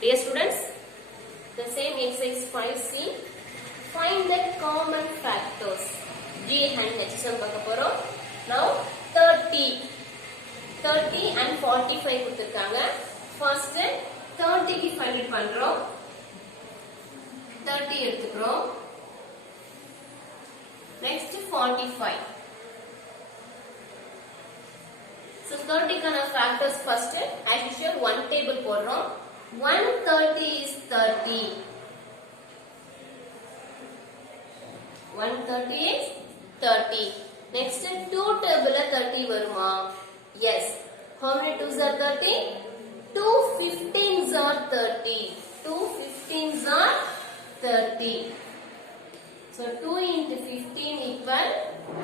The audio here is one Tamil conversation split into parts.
Dear students, the same exercise 5C. Find the common factors. G and HSM பார்க்க போறோம். Now 30 and 45 கொடுத்திருக்காங்க. First 30 க்கு find it பண்றோம். 30 எடுத்துக்கிறோம். Next 45. So 30 கான factors first as usual one table போடுறோம். 130 is 30. 130 is 30. Next 2 table 30 வருமா? Yes. How many 2s are 30? 2 15s are 30. 2 15s are 30. So 2 into 15 equal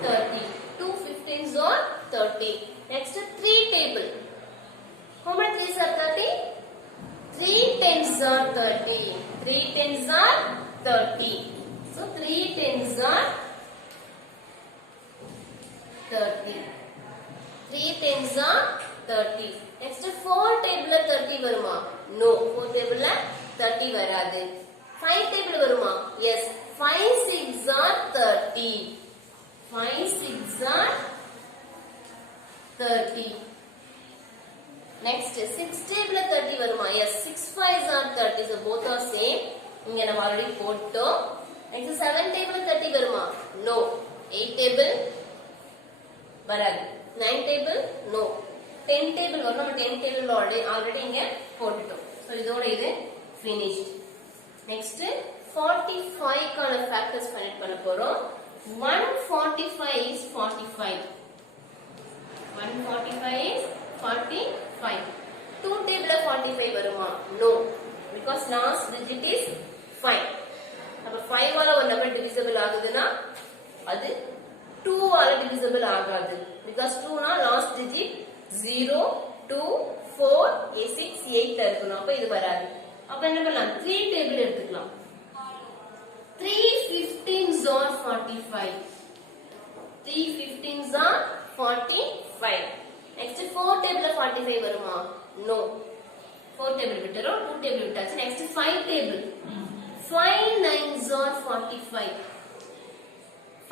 30. 2 15s are 30. Next 3 table. How many 3s are 30? 3 10s are 30. 3 10s are 30. So 3 10s are 30. 3 10s are 30. Next 4 table 30 வருமா? No. 4 table 30 வராது. 5 table வருமா? Yes. 5 6 are 30. 5 6 are 30. Next 6 table 30 வருமா? Yes. 6 5s are 30. So both are same. இங்க நம்ம already போட்டோம். Next 7 table 30 வருமா? No. 8 table வராது. 9 table no. 10 table வரும். நம்ம 10 table already இங்க போட்டுட்டோம். So இதோட இது finished. Next 45 கான factors find பண்ண போறோம். 145 is 45. 145 is 45. 2 table 45 வருமா? No. Because last digit is 5. அப்ப 5 ஆல ஒரு நம்பர் divisible ஆகுதுன்னா அது 2 ஆல divisible ஆகாது. Because 2 னா last digit 0 2 4 6 8 இருக்கணும். அப்ப இது வராது. அப்ப என்ன பண்ணலாம்? 3 டேபிள் எடுத்துக்கலாம். 3 15s are 45. 3 15s are 45. Next 4 table 45 வருமா? No. 4 table விட்டுறோம். 2 table விட்டாச்சு. Next 5 table. 5 9s are 45.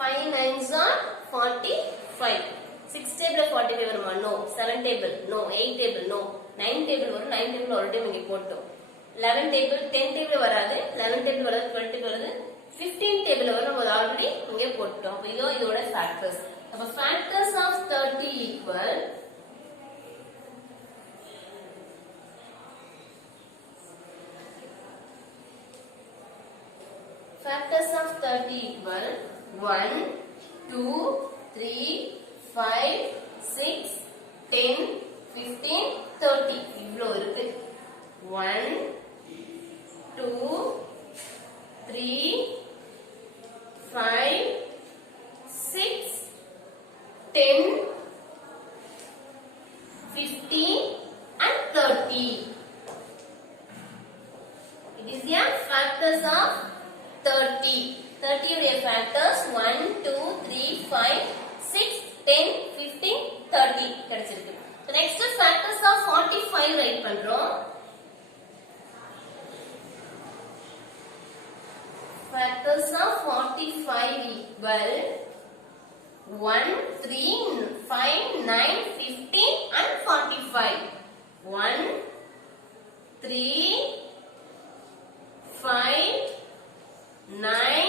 5 9s are 45. 6 table 45 வருமா? No. 7 table no. 8 table no. 9 table வரும். 9 table already இங்க போட்டோம். 11 table 10 table வராது. 11 table வராது. 12 table வராது. 15 table வரும். நம்ம already இங்க போட்டோம். அப்ப இதோட factors. அப்ப factors of 30 equal factors of 30 equal 1 2 3 5 6 10 15 30 இவ்ளோ இருக்கு. 1 2 3 5 6 10 15 and 30. It is the factors of 30. 30 உடைய factors 1 2 3 5 6 10 15 30 கிடைச்சிருக்கு. So next factors of 45 write பண்றோம். Factors of 45 equal 1 3 5 9 15 and 45. 1 3 5 9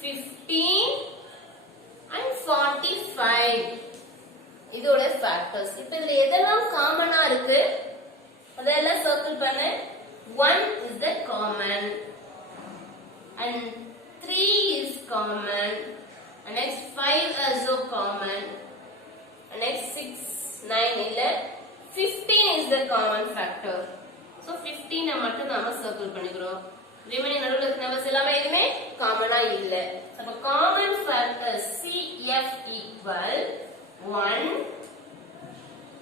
15 and 45. இதோட factors. இப்போ இதுல எதெல்லாம் காமனா இருக்கு அதெல்லாம் சர்க்கிள் பண்ணு. 1 is the common and 3 is common and next 5 also common and next 6 9 இல்ல 15 is the common factor. So 15 மட்டும் நாம சர்க்கிள் பண்ணிக்கிறோம். ரிமைனிங் நடுவுல இருக்க நம்பர்ஸ் எல்லாமே எதுமே காமனா இல்ல. அப்ப common factors CF equal 1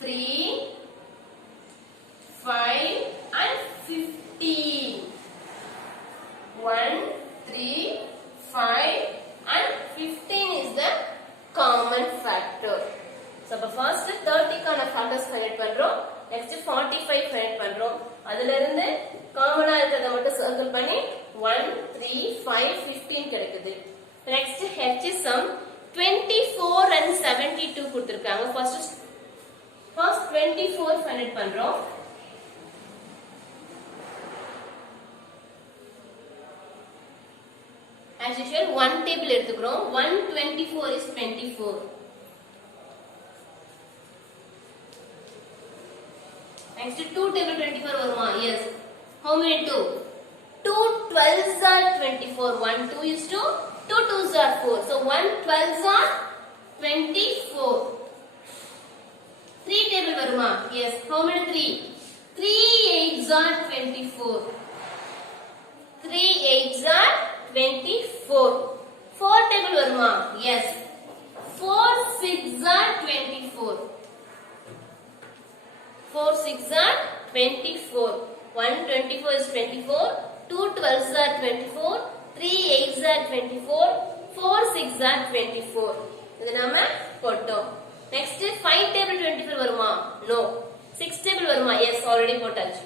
3 5 and 15. 1 3 5 and 15 is the common factor. So first 30 கான factors find பண்றோம். நெக்ஸ்ட் 45 ஃபைண்ட் பண்றோம். அதுல இருந்து காமனா இருக்கிறத மட்டும் சர்க்கிள் பண்ணி 1 3 5 15 கிடைக்குது. நெக்ஸ்ட் HSM 24 and 72 கொடுத்திருக்காங்க. ஃபர்ஸ்ட் 24 ஃபைண்ட் பண்றோம். As usual, one table எடுத்துக்கிறோம். 124 is 24. Next, 2 table 24 வருமா? Yes. How many 2? 2 12s are 24. 1 2 is 2. 2 2s are 4. So 1 12s are 24. 3 table வருமா? Yes. How many 3? 3 8s are 24. 3 8s are 24. 4 table வருமா? Yes. 4 6s are 24. 4 6s are 24. 1 24 is 24. 2 12s are 24. 3 8s are 24. 4 6s are 24. இது நாம போட்டோம். Next 5 table 24 வருமா? No. 6 table வருமா? Yes, already போட்டாச்சு.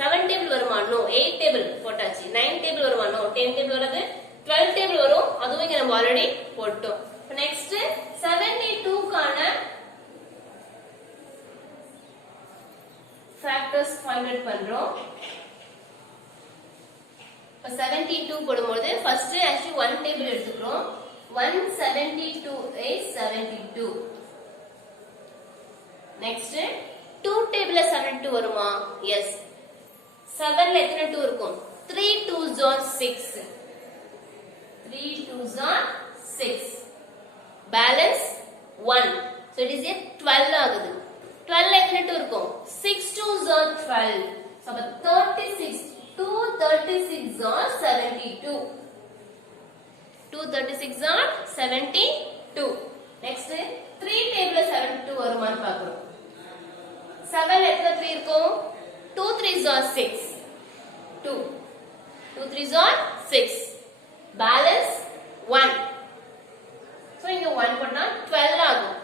7 table வருமா? No. 8 table போட்டாச்சு. 9 table வருமா? No. 10 table வராது. 12 table வரும். அதுவும் இங்க நம்ம ஆல்ரெடி போட்டோம். நெக்ஸ்ட் 72 கான ஃபேக்டர்ஸ் ஃபைண்ட் அவுட் பண்றோம். 72 போடும்போது ஃபர்ஸ்ட் actually 1 டேபிள் எடுத்துக்கிறோம். 172 is 72. நெக்ஸ்ட் 2 டேபிள்ல 72 வருமா? எஸ். 7ல எத்தனை 2 இருக்கும்? 3 2s are 6. 3 2s are 6. Balance 1. So it is a 12 ஆகுது. 12ல எத்தனை 2 இருக்கும்? 6 2s are 12. So 36. 2 36 are 72. 2 36 are 72. Next 3 table 72 வருமான்னு பார்க்கிறோம். 7ல எத்தனை 3 இருக்கும்? 2 3s are 6. 2 2 3s are 6. Balance 1. So இங்க 1 போட்டா 12 ஆகும்.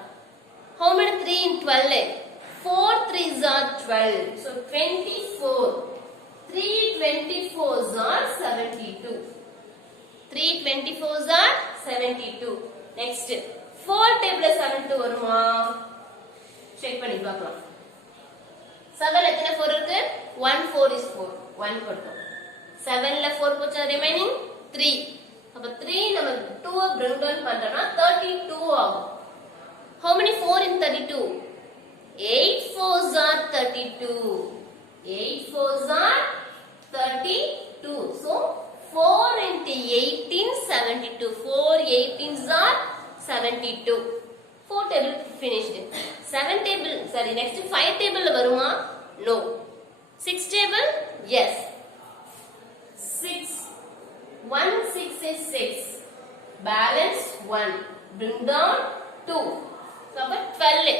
How many 3 in 12? 4 3s are 12. So 24. 3 24s are 72. 3 24s are 72. Next 4 table 72 வருமா? செக் பண்ணி பார்க்கலாம். 7ல எத்தனை 4 இருக்கு? 1 4 is 4. 1 போட்டோம். 7ல 4 போச்சா ரிமைனிங் 3. அப்ப 3 நம்ம 2 bring down பண்றோம்னா 32 ஆகும். How many 4 in 32? 8 4s are 32. 8 4s are 32. So 4 into 18 72. 4 18s are 72. 4 table finished. 7 table sorry next 5 table வருமா? No. 6 table? Yes. 6 1 6 is 6. Balance 1. Bring down 2. So அப்ப 12.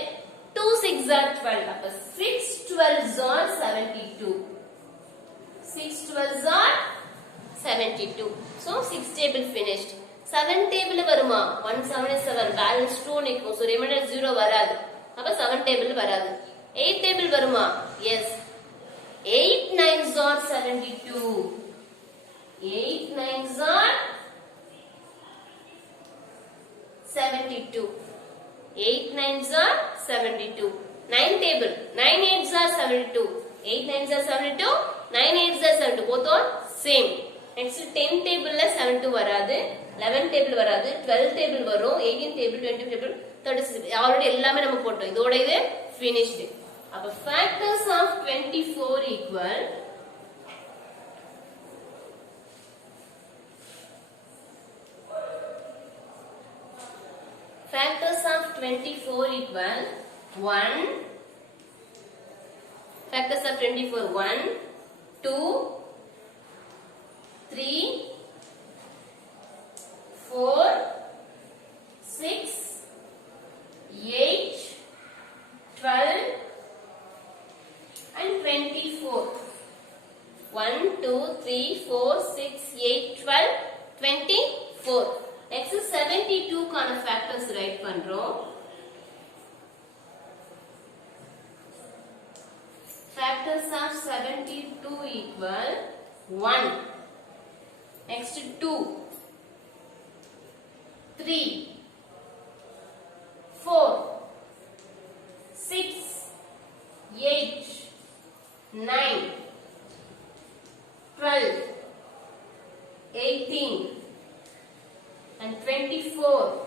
2 6 are 12. அப்ப 6 12s are 72. 6 12s are 72. So 6 table finished. 7 table வருமா? 1 7 is 7. Balance 2 நிக்கும். So remainder 0 வராது. அப்ப 7 table வராது. 8 table வருமா? Yes. 8 9s are 72. 8 9s are 72. 8 9s are 72. 9 table. 9 8s are 72. 8 9s are 72. 9 8s are 72. Both are same. Next 10 table ல 72 வராது. 11 table வராது. 12 table வரும். 18 table 20 table 36. ஆல்ரெடி எல்லாமே நம்ம போட்டோம். இதோட இது finished. அப்ப factors of 24 equal factors of 24 equal 1 factors of 24 1 2 3 4 6 8 12 and 24 1 2 3 4 6 8 12 24 next 72 கான factors write பண்றோம் factors of 72 equal 1. Next 2, 3, 4, 6, 8, 9, 12, 18 and 24,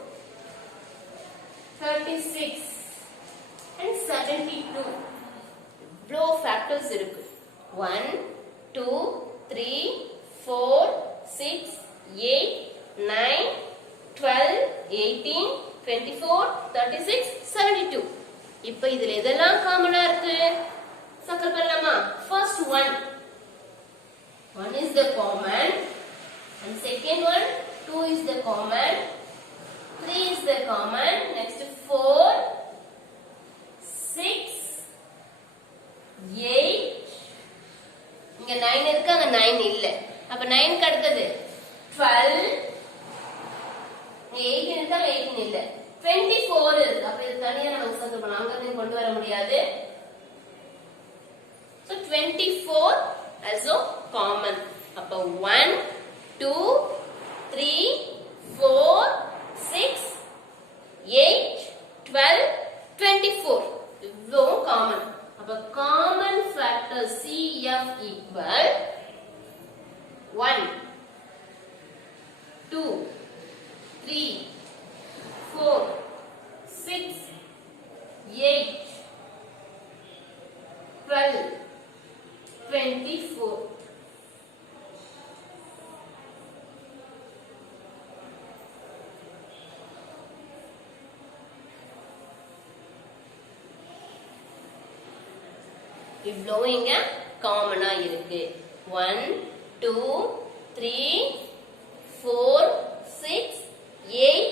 36 and 72. இவ்வளோ ஃபேக்டர்ஸ் இருக்கு. 1, 2, 3, 4, 6, 8, 9, 12, 18, 24, 36, 72. இப்போ இதுல எதெல்லாம் காமனா இருக்கு? சக்கர் பண்ணலாமா? First one is the common, and second one 2 is the common, 3 is the common, next 4, 6, 8, இங்க 9 இருக்கு, அங்க 9 இல்ல. அப்ப 9 க்கு அடுத்தது 12, இங்க 18 இருக்கு, அங்க 18 இல்ல. 24 இருக்கு. அப்ப இது தனியா நம்ம சப்ஸ்டிட்யூட் பண்ணலாம். அங்க இருந்து கொண்டு வர முடியாது. So 24 also common. அப்ப 1, 2, 3, 4, 6, 8, 12, 24. இவ்வளோ காமன். அப்ப காமன் ஃபேக்டர் CF equal 1, 2, 3, 4, 6, 8, 12, 24. இவ்வளோ இங்க காமனா இருக்கு. 1, 2, 3, 4, 6, 8,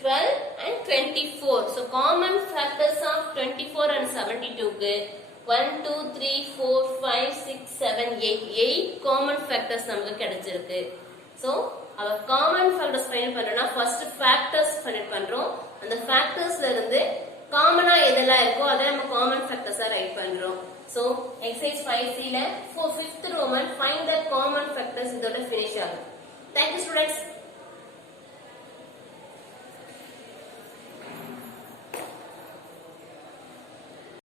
12 and 24. So common factors of 24 and 72 க்கு 1, 2, 3, 4, 5, 6, 7, 8 common factors நமக்கு கிடைச்சிருக்கு. So our common factors find பண்ணனும்னா first factors find பண்றோம். அந்த factorsல இருந்து காமனா எதெல்லாம் இருக்கோ அதை நம்ம common factors ரைட் பண்றோம். So exercise 5C ல 5th Roman find the common factors இதோட finish ஆகும். Thank you students.